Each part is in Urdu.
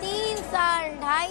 2.5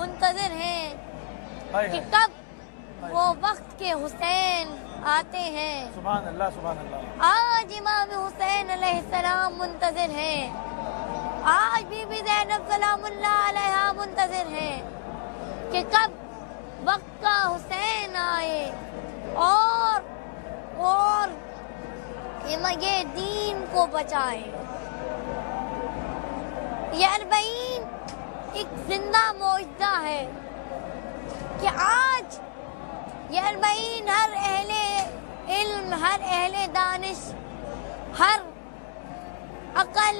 منتظر ہیں ہائے کہ ہائے، کب وہ وقت کے حسین آتے ہیں. سبحان اللہ سبحان اللہ. آج امام حسین علیہ السلام منتظر ہیں. آج بی بی زینب سلام اللہ علیہا منتظر ہیں کہ کب وقت کا حسین آئے اور یہ دین کو بچائے. یہ 40 ایک زندہ معجزہ ہے کہ آج یہ 40 ہر اہل علم، ہر اہل دانش، ہر عقل،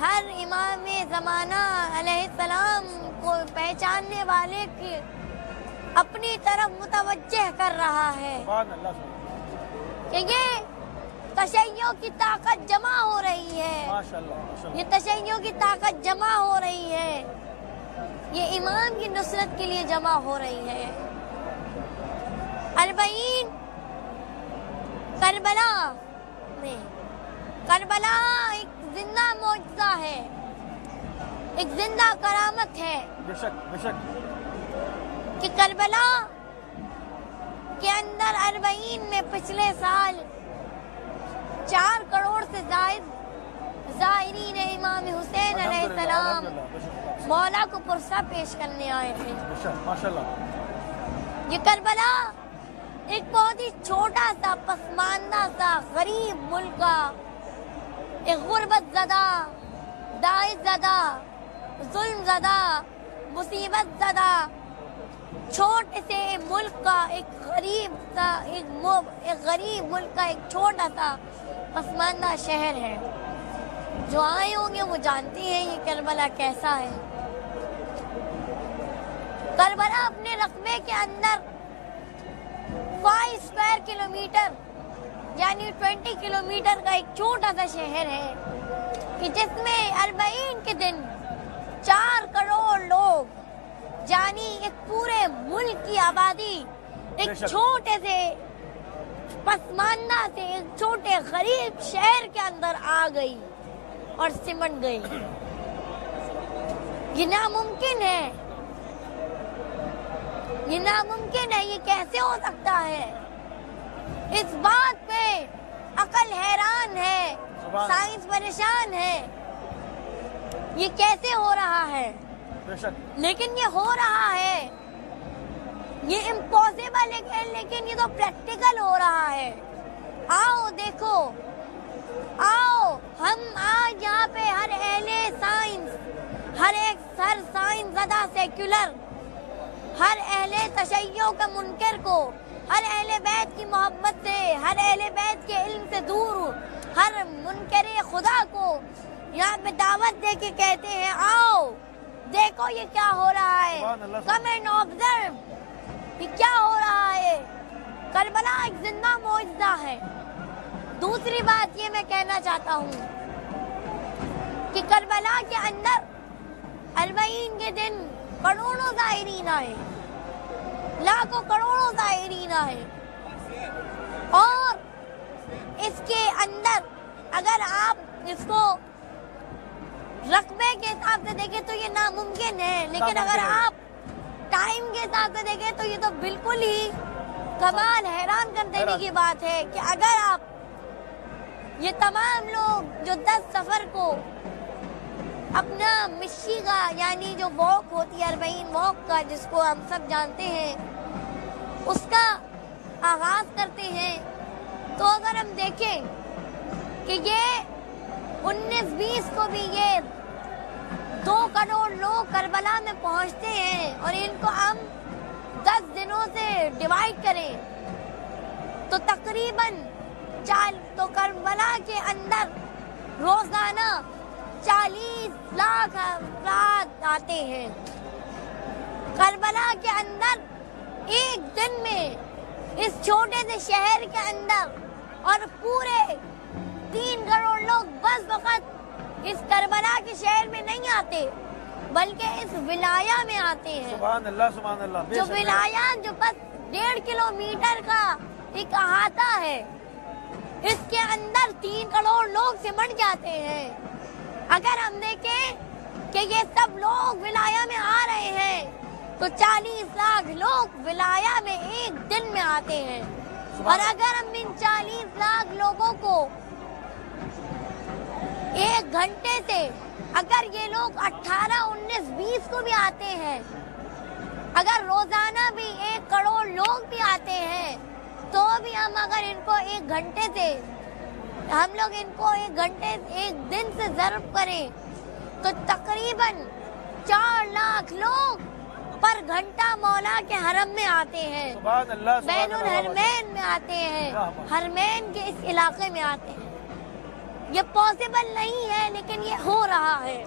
ہر امام زمانہ علیہ السلام کو پہچاننے والے کی اپنی طرف متوجہ کر رہا ہے سبحان اللہ سبحان اللہ. کہ یہ تشیع کی طاقت جمع ہو رہی ہے. ماشاء اللہ ماشاء اللہ. یہ تشیع کی طاقت جمع ہو رہی ہے. یہ امام کی نصرت کے لیے جمع ہو رہی ہے. 40 کربلا میں، کربلا ایک زندہ معجزہ ہے، ایک زندہ کرامت ہے بے شک بے شک. کہ کربلا کے اندر 40 میں پچھلے سال 4 کروڑ سے زائد زائرین امام حسین علیہ السلام مولا کو پرسہ پیش کرنے آئے تھے. ماشاء اللہ. یہ کربلا ایک بہت ہی چھوٹا سا پسماندہ سا غریب ملک کا، ایک غربت زدہ، داعش زدہ، ظلم زدہ، مصیبت زدہ چھوٹے سے ملک کا ایک غریب ملک کا ایک چھوٹا سا پسماندہ شہر ہے. جو آئے ہوں گے وہ جانتے ہیں یہ کربلا کیسا ہے. کربلا اپنے رقبے کے اندر 5 اسکوائر کلومیٹر یعنی 20 کلومیٹر کا ایک چھوٹا سا شہر ہے کہ جس میں 40 کے دن 4 کروڑ لوگ، یعنی ایک پورے ملک کی آبادی ایک چھوٹے سے پسماندہ سے ایک چھوٹے غریب شہر کے اندر آ گئی اور سمٹ گئی. یہ ناممکن ہے، یہ ناممکن ہے. یہ کیسے ہو سکتا ہے؟ اس بات پہ عقل حیران ہے، سائنس پریشان ہے. یہ کیسے ہو رہا ہے؟ لیکن یہ ہو رہا ہے. یہ امپاسبل ہے لیکن یہ تو پریکٹیکل ہو رہا ہے. آؤ دیکھو، آؤ ہم آج یہاں پہ ہر اہل سائنس، ہر سائنس زدہ سیکولر، ہر اہل تشیع کا منکر کو، ہر اہل بیت کی محبت سے، ہر اہل بیت کے علم سے دور، ہر منکر خدا کو یہاں پہ دعوت دے کے کہتے ہیں آؤ دیکھو یہ کیا ہو رہا ہے. کم اینڈ آبزرو، یہ کیا ہو رہا ہے. کربلا ایک زندہ معجزہ ہے. دوسری بات یہ میں کہنا چاہتا ہوں کہ کربلا کے اندر 40 کے دن کروڑوں زائرین آئے، لاکھوں کروڑوں زائرین آئے. اور اس کے اندر اگر آپ اس کو رقبے کے حساب سے دیکھیں تو یہ ناممکن ہے، لیکن اگر آپ ٹائم کے حساب سے دیکھیں تو یہ تو بالکل ہی کمال، حیران کر دینے کی بات ہے کہ اگر آپ یہ تمام لوگ جو 10 سفر کو اپنا مشی کا یعنی جو واک ہوتی ہے 40 واک کا جس کو ہم سب جانتے ہیں اس کا آغاز کرتے ہیں، تو اگر ہم دیکھیں کہ یہ 19-20 کو بھی یہ 2 کروڑ لوگ کربلا میں پہنچتے ہیں اور ان کو ہم 10 دنوں سے ڈیوائیڈ کریں تو تقریباً تو کربلا کے اندر روزانہ 40 لاکھ افراد آتے ہیں. کربلا کے اندر ایک دن میں اس چھوٹے سے شہر کے اندر اور پورے 3 کروڑ لوگ بس وقت اس کربلا کے شہر میں نہیں آتے بلکہ اس ولایہ میں آتے ہیں. سبحان اللہ سبحان اللہ. جو ولایہ جو بس 1.5 کلومیٹر کا ایک احاطہ ہے، اس کے اندر 3 کروڑ لوگ سمٹ جاتے ہیں. اگر ہم دیکھیں کہ یہ سب لوگ ولایہ میں آ رہے ہیں تو 40 لاکھ لوگ ولایا میں ایک دن میں آتے ہیں. اور اگر ہم ان 40 لاکھ لوگوں کو ایک گھنٹے سے، اگر یہ لوگ 18, 19, 20 کو بھی آتے ہیں، اگر روزانہ بھی 1 کروڑ لوگ بھی آتے ہیں، تو بھی ہم اگر ان کو ایک گھنٹے سے، ہم لوگ ان کو ایک دن سے ضرب کریں تو تقریباً 4 لاکھ لوگ پر گھنٹہ مولا کے حرم میں آتے ہیں. سبحان اللہ، بین الحرمین میں آتے ہیں، حرمین کے اس علاقے میں آتے ہیں. یہ پاسبل نہیں ہے لیکن یہ ہو رہا ہے.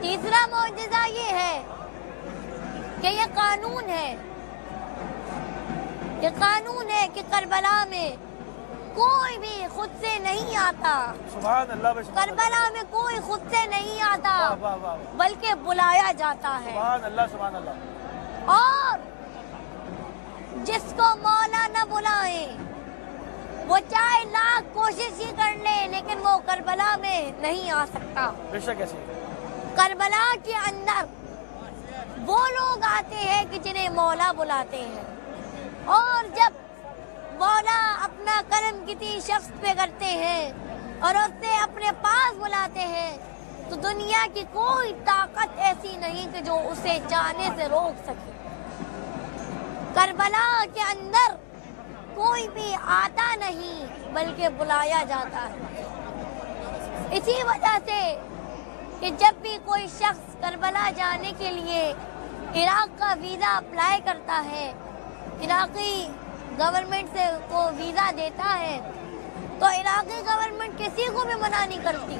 تیسرا معجزہ یہ ہے کہ یہ قانون ہے، یہ قانون ہے کہ کربلا میں کوئی بھی خود سے نہیں آتا. سبحان اللہ، کربلا میں کوئی خود سے نہیں آتا، واہ واہ، بلکہ بلایا جاتا ہے. سبحان اللہ، سبحان اللہ. اور جس کو مولا نہ بلائے وہ چاہے لاکھ کوشش ہی کر لے لیکن وہ کربلا میں نہیں آ سکتا. بے شک ایسے. کربلا کے اندر وہ لوگ آتے ہیں کہ جنہیں مولا بلاتے ہیں، اور جب مولا اپنا کرم کسی شخص پہ کرتے ہیں اور اسے اپنے پاس بلاتے ہیں تو دنیا کی کوئی طاقت ایسی نہیں کہ جو اسے جانے سے روک سکے. کربلا کے اندر کوئی بھی آتا نہیں بلکہ بلایا جاتا ہے. اسی وجہ سے کہ جب بھی کوئی شخص کربلا جانے کے لیے عراق کا ویزا اپلائی کرتا ہے، عراقی گورنمنٹ سے کو ویزا دیتا ہے، تو عراقی گورنمنٹ کسی کو بھی منع نہیں کرتی.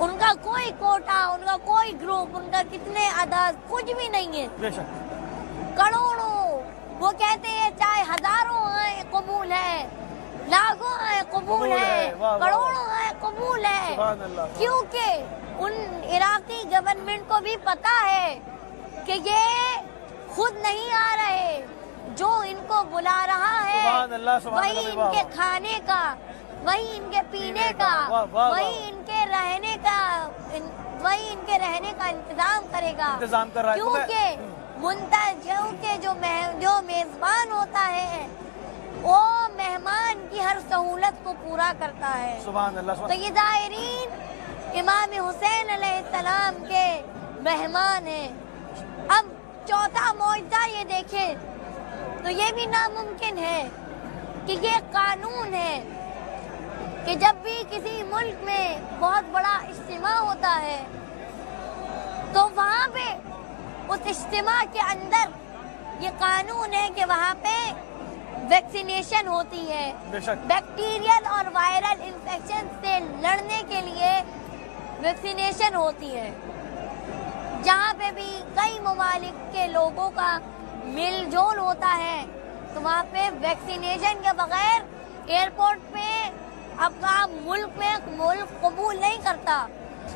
ان کا کوئی کوٹا، ان کا کوئی گروپ، ان کا کتنے عدد کچھ بھی نہیں ہے. بے شک. کروڑوں، وہ کہتے ہیں چاہے ہزاروں آئیں قبول ہے، لاکھوں آئیں قبول ہے، کروڑوں آئیں قبول ہے. سبحان اللہ. کیونکہ ان عراقی گورنمنٹ کو بھی پتا ہے کہ یہ خود نہیں آ رہے، جو ان کو بلا رہا ہے سبحان اللہ، سبحان وہی اللہ. ان کے کھانے کا، وہی ان کے پینے کا، وہی ان کے رہنے کا، وہی ان کے رہنے کا انتظام کرے گا. انتظام کر رہا ہے. کیونکہ جو میزبان ہوتا ہے وہ مہمان کی ہر سہولت کو پورا کرتا ہے. سبحان اللہ. تو یہ زائرین امام حسین علیہ السلام کے مہمان ہیں. اب چوتھا معجزہ یہ دیکھیں تو یہ بھی ناممکن ہے کہ یہ قانون ہے کہ جب بھی کسی ملک میں بہت بڑا اجتماع ہوتا ہے تو وہاں پہ اس اجتماع کے اندر یہ قانون ہے کہ وہاں پہ ویکسینیشن ہوتی ہے. بیکٹیریل اور وائرل انفیکشن سے لڑنے کے لیے ویکسینیشن ہوتی ہے. جہاں پہ بھی کئی ممالک کے لوگوں کا میل جول ہوتا ہے تو وہاں پہ ویکسینیشن کے بغیر ایئرپورٹ پہ اب کا ملک میں ملک قبول نہیں کرتا،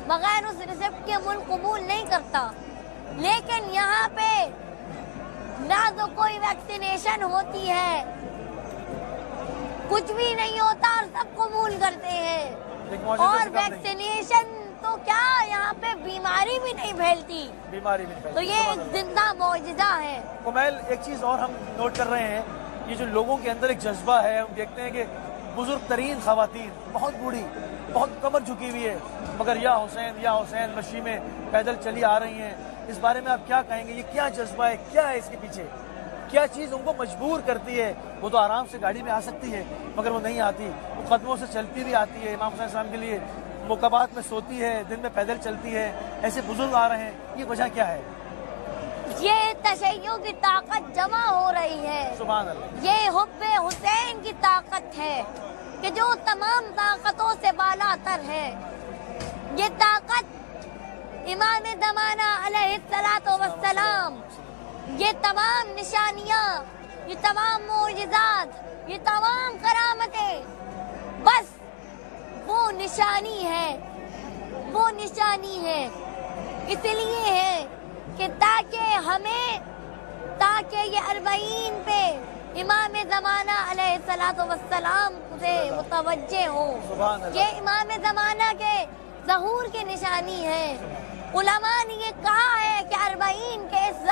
بغیر اس ریسپٹ کے ملک قبول نہیں کرتا. لیکن یہاں پہ نہ تو کوئی ویکسینیشن ہوتی ہے، کچھ بھی نہیں ہوتا اور سب قبول کرتے ہیں. اور ویکسینیشن تو کیا یہاں پہ بیماری بھی نہیں پھیلتی. تو یہ ایک زندہ معجزہ ہے. کمیل، ایک چیز اور ہم نوٹ کر رہے ہیں، یہ جو لوگوں کے اندر ایک جذبہ ہے، ہم دیکھتے ہیں کہ بزرگ ترین خواتین، بہت بوڑھی، بہت کمر جھکی ہوئی ہے، مگر یا حسین مشی میں پیدل چلی آ رہی ہیں. اس بارے میں آپ کیا کہیں گے؟ یہ کیا جذبہ ہے، کیا ہے اس کے پیچھے؟ کیا چیز ان کو مجبور کرتی ہے؟ وہ تو آرام سے گاڑی میں آ سکتی ہے مگر وہ نہیں آتی، وہ قدموں سے چلتی بھی آتی ہے امام حسین السلام کے لیے، مکعبات میں سوتی ہے، دن میں پیدل چلتی ہے. ایسے بزرگ آ رہے ہیں، یہ وجہ کیا ہے؟ یہ تشیع کی طاقت جمع ہو رہی ہے. سبحان اللہ. یہ حب حسین کی طاقت ہے کہ جو تمام طاقتوں سے بالا تر ہے. یہ طاقت امام زمانہ علیہ السلام، یہ تمام نشانیاں، یہ تمام معجزات، یہ تمام کرامتیں بس وہ نشانی ہے، وہ نشانی ہے. اس لیے ہے کہ تاکہ یہ 40 پہ امام زمانہ علیہ السلام سے متوجہ ہو. یہ امام زمانہ کے ظہور کی نشانی ہے. علماء نے یہ کہا ہے کہ 40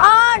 8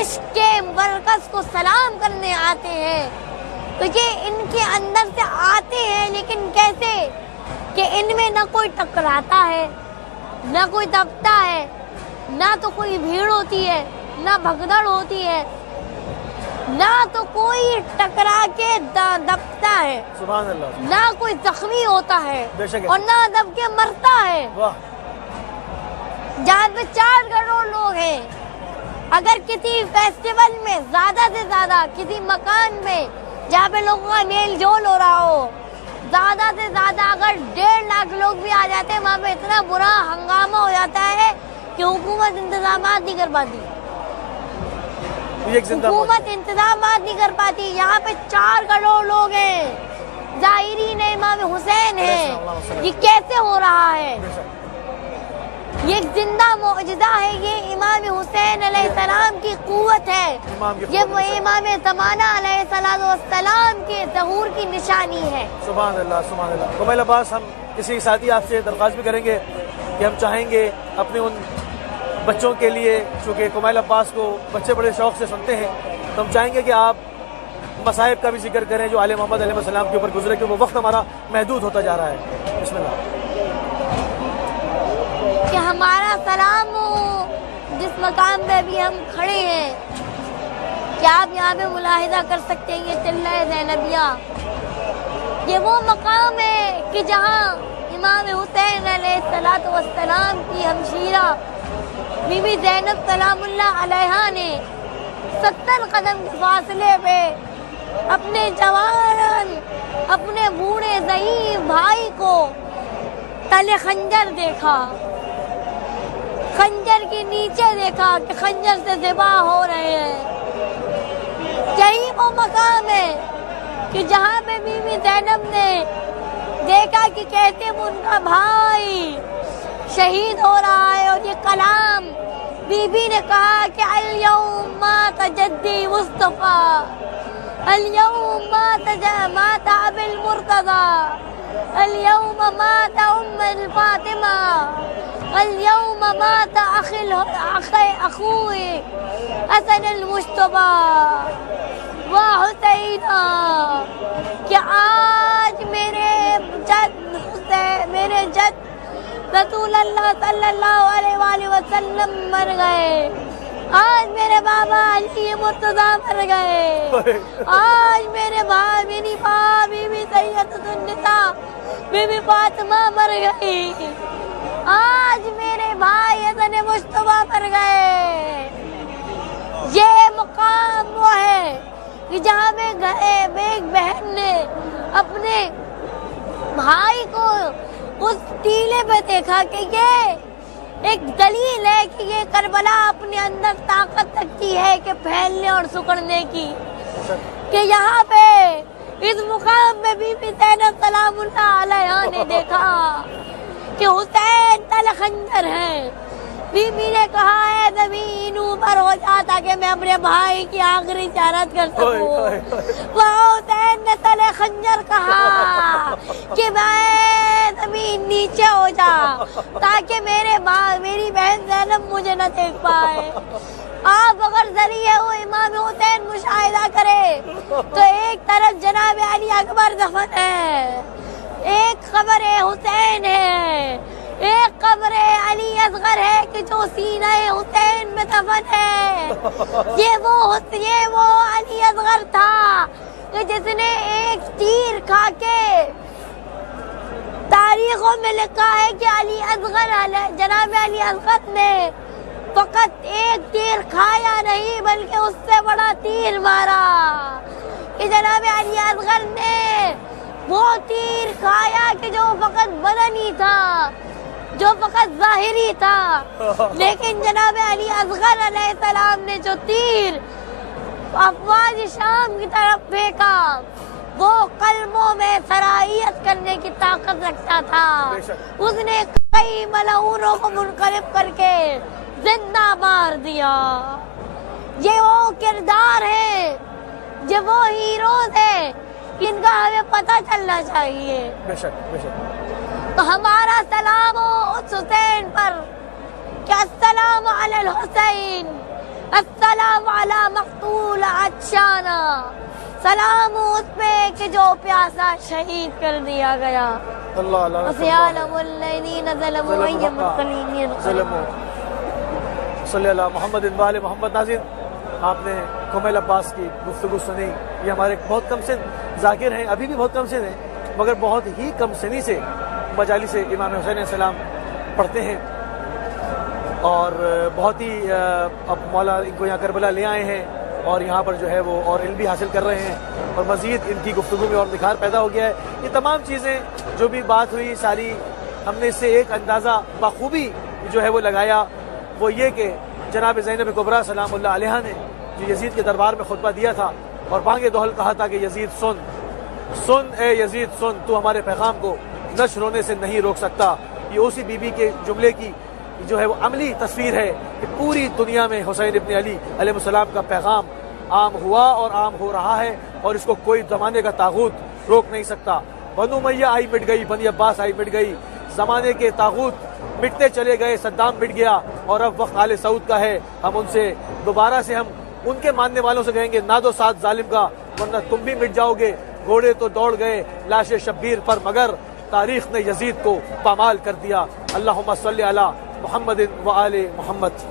عشق کے مرکز کو سلام کرنے آتے ہیں، تو یہ ان کے اندر سے آتے ہیں، لیکن کیسے کہ ان میں نہ کوئی ٹکراتا ہے، نہ کوئی دبتا ہے، نہ تو کوئی بھیڑ ہوتی ہے، نہ بھگدڑ ہوتی ہے، نہ تو کوئی ٹکرا کے دبتا ہے، سبحان اللہ، نہ کوئی زخمی ہوتا ہے بے شک اور نہ دب کے مرتا ہے۔ واہ، جہاں پہ 4 کروڑ لوگ ہیں، اگر کسی فیسٹیول میں زیادہ سے زیادہ کسی مکان میں جہاں پہ لوگوں کا میل جول ہو رہا ہو، زیادہ سے زیادہ اگر 1.5 لاکھ لوگ بھی آ جاتے ہیں، وہاں پہ اتنا برا ہنگامہ ہو جاتا ہے کہ حکومت انتظامات نہیں کر پاتی، یہ ایک زندہ حکومت انتظامات نہیں کر پاتی۔ یہاں پہ 4 کروڑ لوگ ہیں، زائرین امام حسین ہیں، یہ کیسے ہو رہا ہے؟ یہ ایک زندہ معجزہ ہے، یہ امام حسین علیہ السلام کی قوت ہے، یہ وہ امام زمانہ علیہ السلام کے ظہور کی نشانی ہے۔ سبحان اللہ، سبحان اللہ۔ کمیل عباس، ہم کسی ساتھی آپ سے درخواست بھی کریں گے کہ ہم چاہیں گے اپنے ان بچوں کے لیے، چونکہ کمیل عباس کو بچے بڑے شوق سے سنتے ہیں، تو ہم چاہیں گے کہ آپ مصائب کا بھی ذکر کریں جو آل محمد علیہ السلام کے اوپر گزرے، کہ وہ وقت ہمارا محدود ہوتا جا رہا ہے۔ بسم اللہ۔ کہ ہمارا سلام ہو جس مقام پہ بھی ہم کھڑے ہیں، کیا آپ یہاں پہ ملاحظہ کر سکتے ہیں، یہ چلہ زینبیہ، یہ وہ مقام ہے کہ جہاں امام حسین علیہ السلام کی ہمشیرہ بی بی زینب سلام اللہ علیہا نے 70 قدم کے فاصلے پہ اپنے جوان، اپنے بوڑھے ضعیف بھائی کو تلے خنجر دیکھا، خنجر کے نیچے دیکھا کہ خنجر سے ذبح ہو رہے ہیں۔ یہی وہ مقام ہے کہ جہاں پہ بی بی زینب نے دیکھا کہ کیسے ان کا بھائی شہید ہو رہا ہے، اور یہ کلام بی بی نے کہا کہ الیوم مات جدی مصطفیٰ، الیوم مات ابی المرتضی، الیوم مات ام الفاطمہ، الیوم مات اخوی حسن المجتبیٰ و حسینہ، کہ آج میرے جد رسول اللہ صلی اللہ علیہ وآلہ وسلم مر گئے، آج میرے بابا علی مرتضیٰ مر گئے، آج میرے بھائی، میری ماں بی بی سیدۃ النساء بی بی فاطمہ مر گئی، آج میرے بھائی حسن مجتبیٰ مر گئے۔ یہ مقام وہ ہے کہ جہاں میں ایک بہن نے اپنے بھائی کو اس ٹیلے پہ دیکھا کہ یہ ایک دلیل ہے کہ یہ کربلا اپنے اندر طاقت رکھتی ہے کہ پھیلنے اور سکڑنے کی، کہ یہاں پہ اس مقام پہ بی بی زینب سلام اللہ علیہا نے دیکھا کہ حسین تل خنجر ہیں۔ بی بی نے کہا ہے زمین اوپر ہو جا تاکہ میں اپنے بھائی کی آخری زیارت کر سکوں۔ وہ حسین نے تلے خنجر کہا کہ میں زمین نیچے ہو جا تاکہ میری بہن زینب مجھے نہ دیکھ پائے۔ آپ اگر ذریعے ہو امام حسین مشاہدہ کرے تو ایک طرف جناب علی اکبر دفن ہے، ایک قبر حسین ہے، ایک قبر علی اصغر ہے کہ جو سینہ حسین میں دفن ہے۔ یہ وہ علی اصغر تھا کہ جس نے ایک تیر کھا کے، تاریخوں میں لکھا ہے کہ جناب علی اصغر نے فقط ایک تیر کھایا نہیں بلکہ اس سے بڑا تیر مارا، کہ جناب علی اصغر نے وہ تیر کھایا کہ جو فقط بدنی تھا، جو فقط ظاہری تھا، لیکن جناب علی اصغر علیہ السلام نے جو تیر افواج شام کی طرف پھینکا وہ قلبوں میں سرائیت کرنے کی طاقت رکھتا تھا۔ اس نے کئی ملعونوں کو منقلب کر کے زندہ مار دیا۔ یہ وہ کردار ہے، یہ وہ ہیروز ہیں جن کا ہمیں پتہ چلنا چاہیے۔ بے شک۔ تو ہمارا سلام ہو اس حسین پر کہ السلام علی الحسین، السلام علی مقتول عطشانا، سلام اس پہ کہ جو پیاسا شہید کر دیا گیا، اللہ اللہ وسيعلم الذين ظلموا أي منقلب ينقلبون۔ صلی اللہ محمد وآل محمد۔ ناظرین، آپ نے کمیل عباس کی گفتگو سنی۔ یہ ہمارے بہت کم سن ذاکر ہیں، ابھی بھی بہت کم سن ہیں، مگر بہت ہی کم سنی سے مجالس امام حسین علیہ السلام پڑھتے ہیں، اور بہت ہی اب مولا ان کو یہاں کربلا لے آئے ہیں، اور یہاں پر جو ہے وہ اور علم بھی حاصل کر رہے ہیں، اور مزید ان کی گفتگو میں اور نکھار پیدا ہو گیا ہے۔ یہ تمام چیزیں جو بھی بات ہوئی ساری ہم نے اس سے ایک اندازہ بخوبی جو ہے وہ لگایا، وہ یہ کہ جناب زینب کبریٰ سلام اللہ علیہا نے جو یزید کے دربار میں خطبہ دیا تھا اور بانگ دہل کہا تھا کہ یزید سن سن اے یزید سن، تو ہمارے پیغام کو نشر ہونے سے نہیں روک سکتا، یہ اسی بی بی کے جملے کی جو ہے وہ عملی تصویر ہے کہ پوری دنیا میں حسین ابن علی علیہ السلام کا پیغام عام ہوا اور عام ہو رہا ہے، اور اس کو کوئی زمانے کا طاغوت روک نہیں سکتا۔ بنو امیہ آئی مٹ گئی، بنی عباس آئی مٹ گئی، زمانے کے طاغوت مٹتے چلے گئے، صدام مٹ گیا، اور اب وقت آل سعود کا ہے۔ ہم ان سے دوبارہ سے ہم ان کے ماننے والوں سے کہیں گے نہ دو ساتھ ظالم کا، ورنہ تم بھی مٹ جاؤ گے۔ گھوڑے تو دوڑ گئے لاش شبیر پر، مگر تاریخ نے یزید کو پامال کر دیا۔ اللہم صلی علی محمد و آل محمد۔